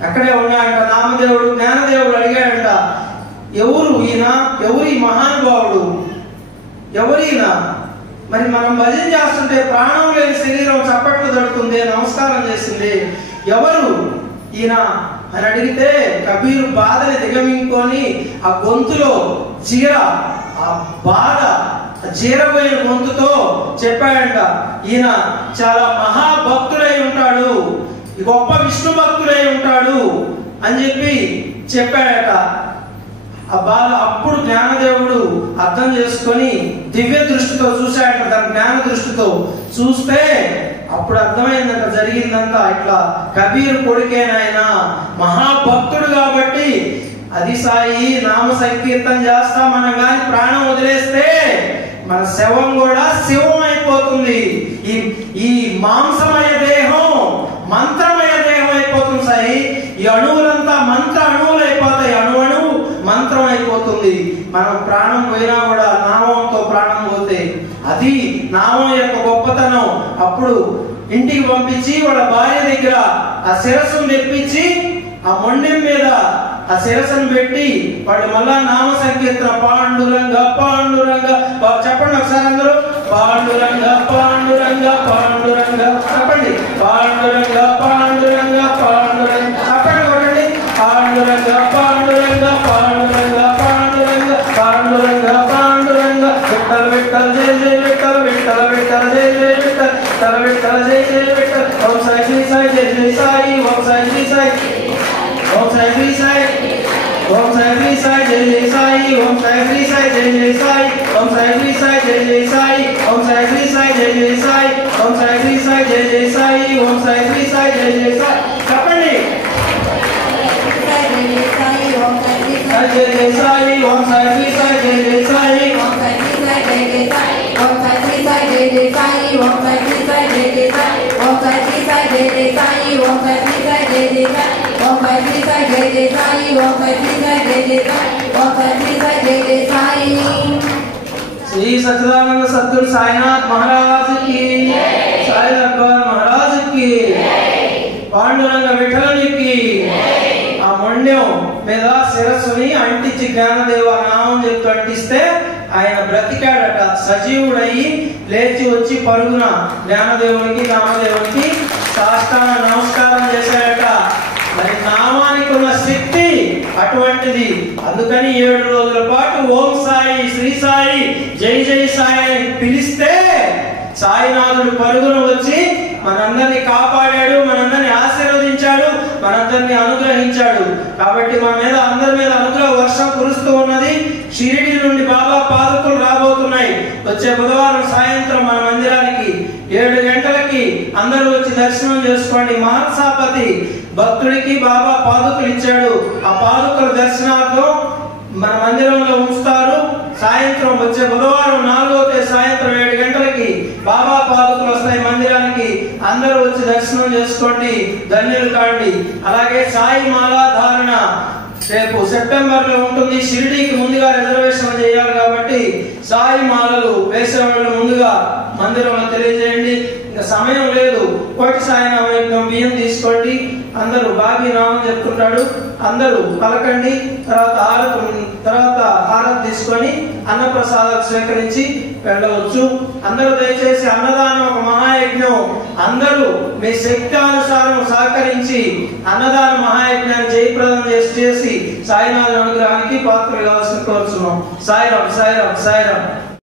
అక్కడే ఉన్నాడంట. నామదేవుడు జ్ఞానదేవుడు అడిగాడంట, ఎవరు ఈయన, ఎవరు ఈ మహానుభావుడు, ఎవరీన? మరి మనం భజన చేస్తుంటే ప్రాణం లేని శరీరం చప్పట్లు దడుతుంది, నమస్కారం చేసింది, ఎవరు ఈయన అని అడిగితే కబీరు బాధని దిగమింగుకొని ఆ గొంతులో ఆ బాధ జీరబోయిన గొంతుతో చెప్పాడంట, ఈయన చాలా మహాభక్తుడై ఉంటాడు, గొప్ప విష్ణు భక్తుడై ఉంటాడు అని చెప్పి చెప్పాడట. ఆ బాధ అప్పుడు జ్ఞానదేవుడు అర్థం చేసుకొని దివ్య దృష్టితో చూశాడట. తన జ్ఞాన దృష్టితో చూస్తే అప్పుడు అర్థమైందంట జరిగిందంతా. ఇట్లా కబీర్ కొడుకేనాయన, మహాభక్తుడు కాబట్టి. అది సాయి నామ సంకీర్తన చేస్తా మనం గాని ప్రాణం వదిలేస్తే మన శవం కూడా శివం అయిపోతుంది. ఈ మాంసమయ దేహం మంత్రమయ దేహం అయిపోతుంది సాయి. ఈ అణువులంతా మంత్ర అణువులు అయిపోతాయి, అణువు మంత్రం అయిపోతుంది. మనం ప్రాణం పోయినా కూడా నామంతో ప్రాణం పోతే అది నామం యొక్క గొప్పతనం. అప్పుడు ఇంటికి పంపించి వాళ్ళ భార్య దగ్గర ఆ శిరస్సును తెప్పించి ఆ మొండెం మీద ఆ శిరస్సును పెట్టి వాళ్ళు మళ్ళా నామ సంకీర్తన పాండురంగ పాండురంగ చెప్పండి ఒకసారి అందరూ. పాండురంగ పాండురంగ పాండురంగ చెప్పండి. పాండురంగ పాండురంగ పాండురంగ చెప్పండి కొట్టండి. పాండురంగ పాండురంగ పాండురంగ పాండురంగ పాండురంగ పాండురంగ విఠల విఠల జయ జయ విఠల విఠల విఠల జయ జయ విఠల విఠల జయ జయ విఠల. ఓం సాయి శ్రీ సాయి జయ జయ సాయి. ఓం సాయి శ్రీ సాయి. ఓం సాయి శ్రీ సాయి. ఓం సాయి శ్రీ సాయి జయ జయ సాయి. ఓం సాయి శ్రీ సాయి జయ జయ సాయి. ఓం సాయి శ్రీ సాయి జయ జయ సాయి. ఓం సాయి శ్రీ సాయి జయ జయ సాయి. ఓం సాయి శ్రీ సాయి జయ జయ సాయి. ఓం సాయి శ్రీ సాయి జయ జయ సాయి చెప్పండి. జయ జయ సాయి. ఓం సాయి శ్రీ సాయి జయ జయ సాయి. ఓం సాయి శ్రీ సాయి జయ జయ సాయి. ఓం సాయి శ్రీ సాయి జయ జయ సాయి. ఓం సాయి శ్రీ సాయి జయ జయ సాయి. ఓం సాయి శ్రీ సాయి జయ జయ సాయి. ఓం సాయి శ్రీ సాయి జయ జయ సాయి. ఓం సాయి శ్రీ సాయి జయ జయ సాయి. ఓం సాయి శ్రీ సాయి జయ జయ సాయి. ఓం సాయి శ్రీ సాయి జయ జయ సాయి. ఓం సాయి శ్రీ సాయి జయ జయ సాయి. శ్రీ సచ్చిదానంద సద్గురు సాయినాథ్ మహారాజ్ కి, సాయి దర్బార్ మహారాజ్ కి, పాండురంగ విఠలునికి. ఆ మొండెం మీద శిరస్సుని అంటించి జ్ఞానదేవ నామం చెప్పి అంటిస్తే ఆయన బ్రతికాడట. సజీవుడయి లేచి వచ్చి పరుగున జ్ఞానదేవునికి నామదేవునికి సాష్టాంగ నమస్కారం చేశాడట. మరి నామానికి ఉన్న శక్తి అటువంటిది. అందుకని 7 రోజుల పాటు ఓం సాయి, శ్రీ సాయి, జై జై సాయి అని పిలిస్తే సాయినాథుడు పరుగున వచ్చి మనందరినీ కాపాడాడు, మనందరినీ ఆశీర్వదించాడు, మనందరినీ అనుగ్రహించాడు. కాబట్టి మన మీద అందరి మీద అనుగ్రహ వర్షం కురుస్తూ ఉన్నది. షిరిడి నుండి బాబా పాదుకులు రాబోతున్నాయి. వచ్చే బుధవారం సాయంత్రం మన మందిరానికి 7 గంటలకి అందరూ వచ్చి దర్శనం చేసుకోండి. మహత్సాపతి భక్తుడికి బాబా పాదుకులు ఇచ్చాడు. ఆ పాదుకుల దర్శనార్థం మన మందిరంలో ఉంచుతారు. సాయంత్రం వచ్చే బుధవారం 4వ తేదీ సాయంత్రం 7 గంటలకి బాబా పాదుకులు వస్తాయి మందిరానికి. అందరూ వచ్చి దర్శనం చేసుకోండి, ధన్యులు కాండి. అలాగే సాయి మాలా ధారణ రేపు సెప్టెంబర్ లో ఉంటుంది. షిరిడీకి ముందుగా రిజర్వేషన్ చేయాలి కాబట్టి సాయి మాలలు వేసేవాళ్ళు ముందుగా మందిరంలో తెలియజేయండి. ఇంకా సమయం లేదు. కోటి సాయి నామయజ్ఞం బియ్యం తీసుకోండి. అందరూ బాబీ నామం చెప్తుంటాడు, అందరూ పలకండి. తర్వాత హారతి తీసుకొని అన్నప్రసాదాలు స్వీకరించి వెళ్ళవచ్చు. అందరూ దయచేసి అన్నదానం ఒక మహాయజ్ఞం. అందరూ మీ శక్తానుసారం సహకరించి అన్నదాన మహాయజ్ఞాన్ని జయప్రదం చేసి సాయినాథుని అనుగ్రహానికి పాత్రలు కావాల్సిన కోరుతున్నాం. సాయిరాం సాయిరాం సాయిరాం.